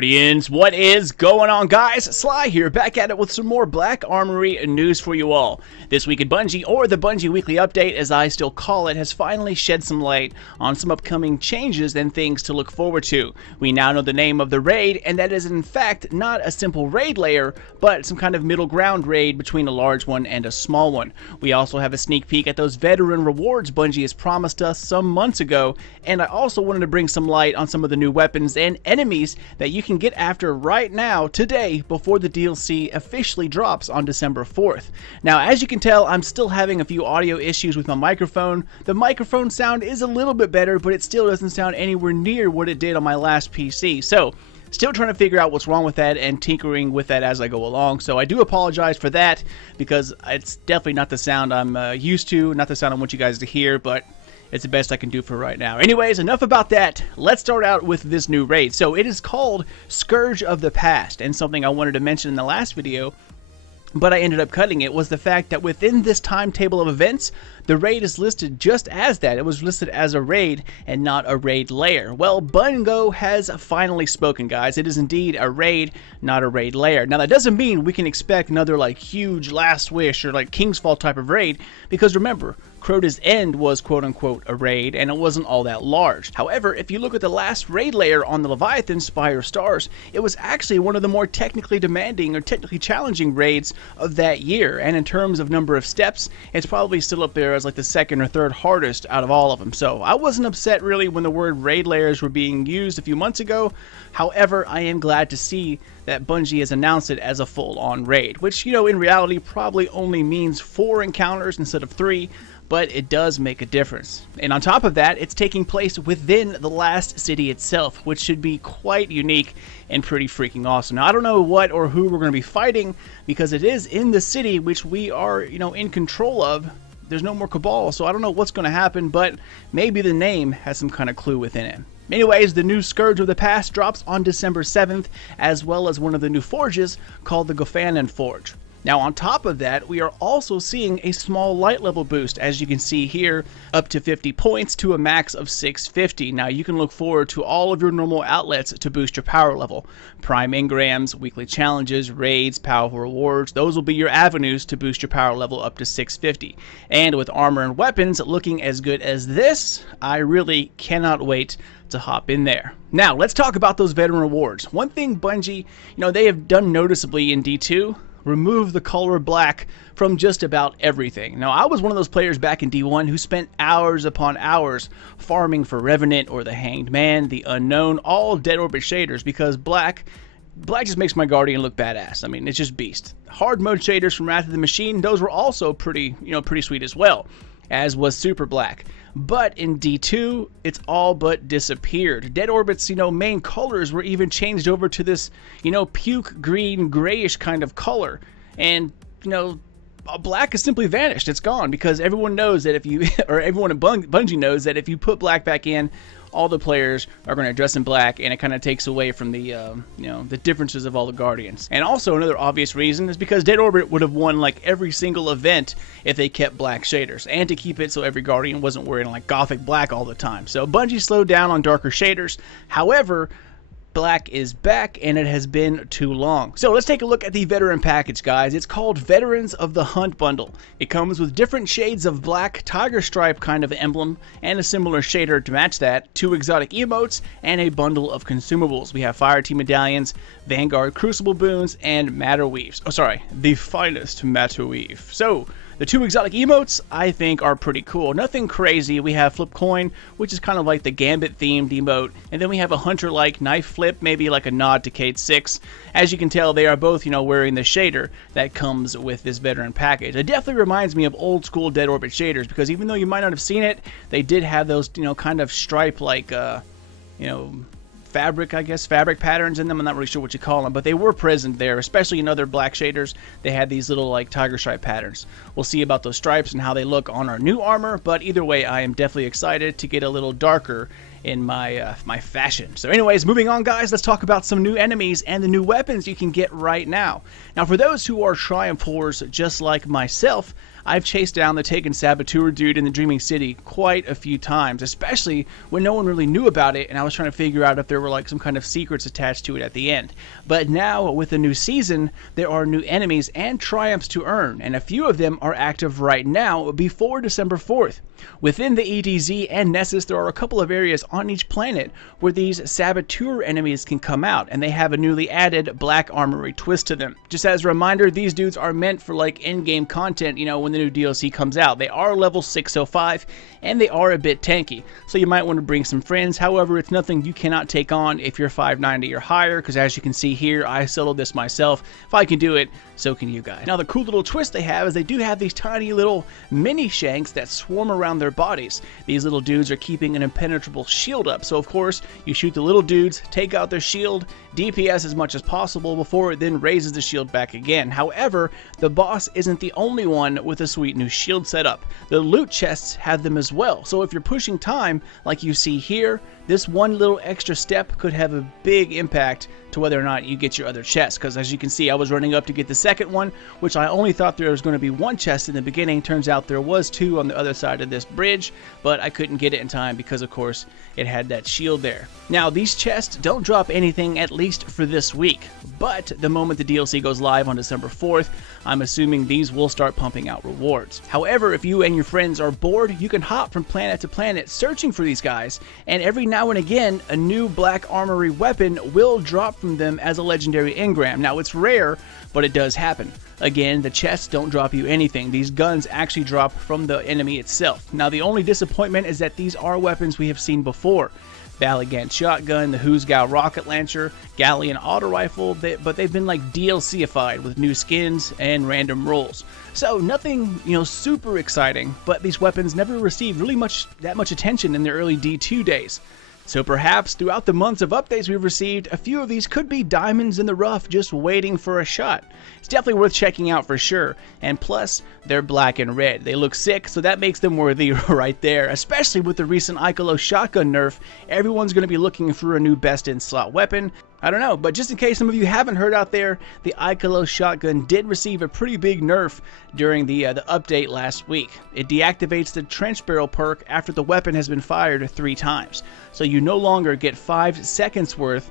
Guardians, what is going on, guys? Sly here, back at it with some more Black Armory news for you all. This week in Bungie, or the Bungie Weekly Update as I still call it, has finally shed some light on some upcoming changes and things to look forward to. We now know the name of the raid, and that is in fact not a simple raid layer, but some kind of middle ground raid between a large one and a small one. We also have a sneak peek at those veteran rewards Bungie has promised us some months ago, and I also wanted to bring some light on some of the new weapons and enemies that you can get after right now, today, before the DLC officially drops on December 4th. Now, as you can tell, I'm still having a few audio issues with my microphone. The microphone sound is a little bit better, but it still doesn't sound anywhere near what it did on my last PC. So, still trying to figure out what's wrong with that and tinkering with that as I go along. So I do apologize for that, because it's definitely not the sound I'm used to, not the sound I want you guys to hear, but it's the best I can do for right now. Anyways, enough about that. Let's start out with this new raid. So it is called Scourge of the Past, and something I wanted to mention in the last video, but I ended up cutting it, was the fact that within this timetable of events, the raid is listed just as that. It was listed as a raid and not a raid layer. Well, Bungo has finally spoken, guys. It is indeed a raid, not a raid layer. Now, that doesn't mean we can expect another like huge Last Wish or like King's Fall type of raid, because remember, Crota's End was quote-unquote a raid, and it wasn't all that large. However, if you look at the last raid layer on the Leviathan, Spire Stars, it was actually one of the more technically demanding or technically challenging raids of that year, and in terms of number of steps, it's probably still up there as like the second or third hardest out of all of them. So I wasn't upset really when the word raid layers were being used a few months ago. However, I am glad to see that Bungie has announced it as a full-on raid, which, you know, in reality probably only means 4 encounters instead of 3, but it does make a difference. And on top of that, it's taking place within the last city itself, which should be quite unique and pretty freaking awesome. Now, I don't know what or who we're going to be fighting, because it is in the city which we are, you know, in control of. There's no more Cabal, so I don't know what's going to happen, but maybe the name has some kind of clue within it. Anyways, the new Scourge of the Past drops on December 7th, as well as one of the new forges called the Gofanan Forge. Now, on top of that, we are also seeing a small light level boost, as you can see here, up to 50 points to a max of 650. Now, you can look forward to all of your normal outlets to boost your power level. Prime engrams, weekly challenges, raids, powerful rewards, those will be your avenues to boost your power level up to 650. And with armor and weapons looking as good as this, I really cannot wait to hop in there. Now, let's talk about those veteran rewards. One thing Bungie, you know, they have done noticeably in D2, remove the color black from just about everything. Now, I was one of those players back in D1 who spent hours upon hours farming for Revenant or the Hanged Man, the Unknown, all Dead Orbit shaders, because black just makes my Guardian look badass. I mean, it's just beast. Hard mode shaders from Wrath of the Machine, those were also pretty, you know, pretty sweet as well, as was Super Black. But in D2, it's all but disappeared. Dead Orbit's, you know, main colors were even changed over to this, you know, puke green, grayish kind of color. And, you know, black has simply vanished. It's gone, because everyone knows that if you, or everyone at Bungie knows that if you put black back in, all the players are going to dress in black, and it kind of takes away from the, you know, the differences of all the Guardians. And also another obvious reason is because Dead Orbit would have won like every single event if they kept black shaders, and to keep it so every Guardian wasn't wearing like gothic black all the time. So Bungie slowed down on darker shaders. However, black is back, and it has been too long. So let's take a look at the veteran package, guys. It's called Veterans of the Hunt bundle. It comes with different shades of black, tiger stripe kind of emblem, and a similar shader to match that, 2 exotic emotes, and a bundle of consumables. We have Fire Team medallions, Vanguard Crucible boons, and Matter Weaves. Oh, sorry, the finest Matter Weave. So the 2 exotic emotes, I think, are pretty cool. Nothing crazy. We have Flip Coin, which is kind of like the Gambit themed emote, and then we have a Hunter-like Knife Flip, maybe like a nod to Kate 6. As you can tell, they are both, you know, wearing the shader that comes with this veteran package. It definitely reminds me of old school Dead Orbit shaders, because even though you might not have seen it, they did have those, you know, kind of stripe-like, you know, fabric, I guess, fabric patterns in them. I'm not really sure what you call them, but they were present there, especially in other black shaders. They had these little like tiger stripe patterns. We'll see about those stripes and how they look on our new armor, but either way, I am definitely excited to get a little darker in my my fashion. So anyways, moving on guys, let's talk about some new enemies and the new weapons you can get right now. Now for those who are Triumph whores just like myself, I've chased down the Taken Saboteur dude in the Dreaming City quite a few times, especially when no one really knew about it and I was trying to figure out if there were like some kind of secrets attached to it at the end. But now with the new season, there are new enemies and triumphs to earn, and a few of them are active right now before December 4th. Within the EDZ and Nessus, there are a couple of areas on each planet where these Saboteur enemies can come out, and they have a newly added Black Armory twist to them. Just as a reminder, these dudes are meant for like in-game content, you know, when the new DLC comes out. They are level 605, and they are a bit tanky, so you might want to bring some friends. However, it's nothing you cannot take on if you're 590 or higher, because as you can see here, I soloed this myself. If I can do it, so can you guys. Now the cool little twist they have is they do have these tiny little mini shanks that swarm around their bodies. These little dudes are keeping an impenetrable shield up, so of course you shoot the little dudes, take out their shield, DPS as much as possible before it then raises the shield back again. However, the boss isn't the only one with a sweet new shield setup. The loot chests have them as well, so if you're pushing time like you see here, this one little extra step could have a big impact to whether or not you get your other chest, because as you can see, I was running up to get the second one, which I only thought there was going to be one chest in the beginning. Turns out there was two on the other side of this bridge, but I couldn't get it in time because of course it had that shield there. Now these chests don't drop anything, at least for this week, but the moment the DLC goes live on December 4th, I'm assuming these will start pumping out rewards. However, if you and your friends are bored, you can hop from planet to planet searching for these guys, and every now and again a new Black Armory weapon will drop from them as a legendary engram. Now it's rare, but it does happen. Again, the chests don't drop you anything. These guns actually drop from the enemy itself. Now the only disappointment is that these are weapons we have seen before. Balligant shotgun, the Huzgau rocket launcher, Galleon auto rifle, but they've been like DLC-ified with new skins and random rolls. So nothing, you know, super exciting, but these weapons never received really that much attention in their early D2 days. So perhaps throughout the months of updates we've received, a few of these could be diamonds in the rough just waiting for a shot. It's definitely worth checking out for sure, and plus, they're black and red. They look sick, so that makes them worthy right there. Especially with the recent Icolo shotgun nerf, everyone's going to be looking for a new best-in-slot weapon. I don't know, but just in case some of you haven't heard out there, the Icolo shotgun did receive a pretty big nerf during the update last week. It deactivates the trench barrel perk after the weapon has been fired 3 times. So you no longer get 5 seconds worth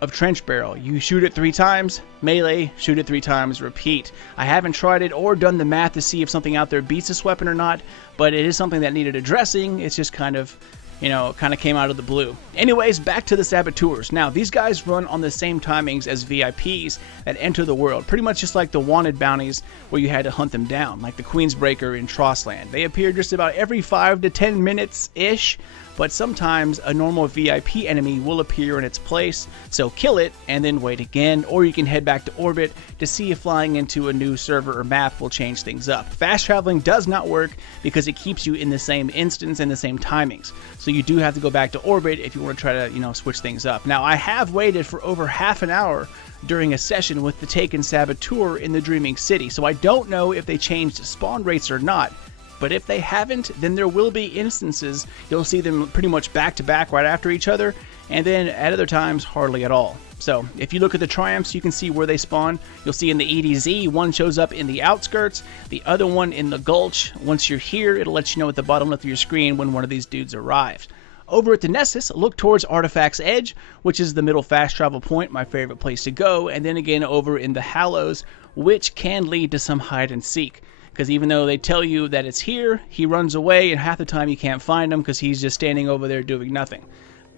of trench barrel. You shoot it 3 times, melee, shoot it 3 times, repeat. I haven't tried it or done the math to see if something out there beats this weapon or not, but it is something that needed addressing. It's just kind of, you know, kind of came out of the blue. Anyways, back to the Saboteurs. Now, these guys run on the same timings as VIPs that enter the world, pretty much just like the wanted bounties where you had to hunt them down, like the Queensbreaker in Trossland. They appear just about every 5 to 10 minutes-ish, but sometimes a normal VIP enemy will appear in its place, so kill it and then wait again, or you can head back to orbit to see if flying into a new server or map will change things up. Fast traveling does not work because it keeps you in the same instance and the same timings, so you do have to go back to orbit if you want to try to, you know, switch things up. Now, I have waited for over half an hour during a session with the Taken Saboteur in the Dreaming City, so I don't know if they changed spawn rates or not. But if they haven't, then there will be instances you'll see them pretty much back to back right after each other, and then at other times hardly at all. So if you look at the triumphs, you can see where they spawn. You'll see in the EDZ, one shows up in the outskirts, the other one in the gulch. Once you're here, it'll let you know at the bottom left of your screen when one of these dudes arrives. Over at the Nessus, look towards Artifact's Edge, which is the middle fast travel point, my favorite place to go, and then again over in the Hallows, which can lead to some hide and seek. Because even though they tell you that it's here, he runs away, and half the time you can't find him because he's just standing over there doing nothing.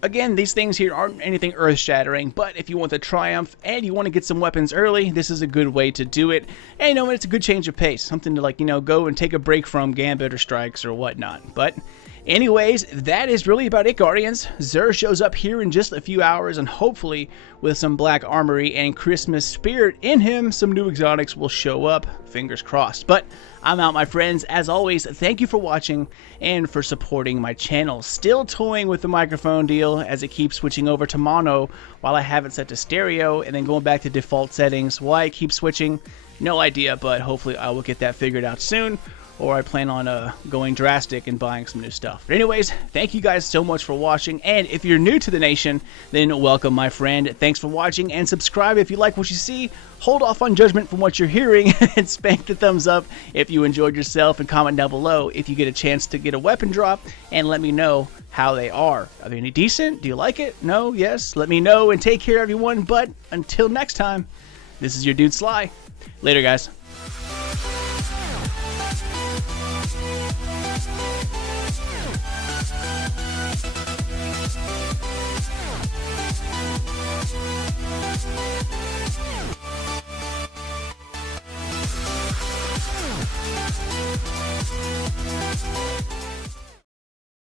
Again, these things here aren't anything earth-shattering, but if you want the triumph and you want to get some weapons early, this is a good way to do it. And you know, it's a good change of pace, something to, like, you know, go and take a break from Gambit or Strikes or whatnot. But anyways, that is really about it, Guardians. Xur shows up here in just a few hours, and hopefully with some Black Armory and Christmas spirit in him, some new exotics will show up. Fingers crossed. But I'm out, my friends. As always, thank you for watching and for supporting my channel. Still toying with the microphone deal as it keeps switching over to mono while I have it set to stereo, and then going back to default settings. Why it keeps switching, no idea, but hopefully I will get that figured out soon. or I plan on going drastic and buying some new stuff. But anyways, thank you guys so much for watching, and if you're new to the nation, then welcome, my friend. Thanks for watching, and subscribe if you like what you see. Hold off on judgment from what you're hearing, and spank the thumbs up if you enjoyed yourself, and comment down below if you get a chance to get a weapon drop, and let me know how they are. Are they any decent? Do you like it? No? Yes? Let me know, and take care, everyone. But until next time, this is your dude Sly. Later, guys.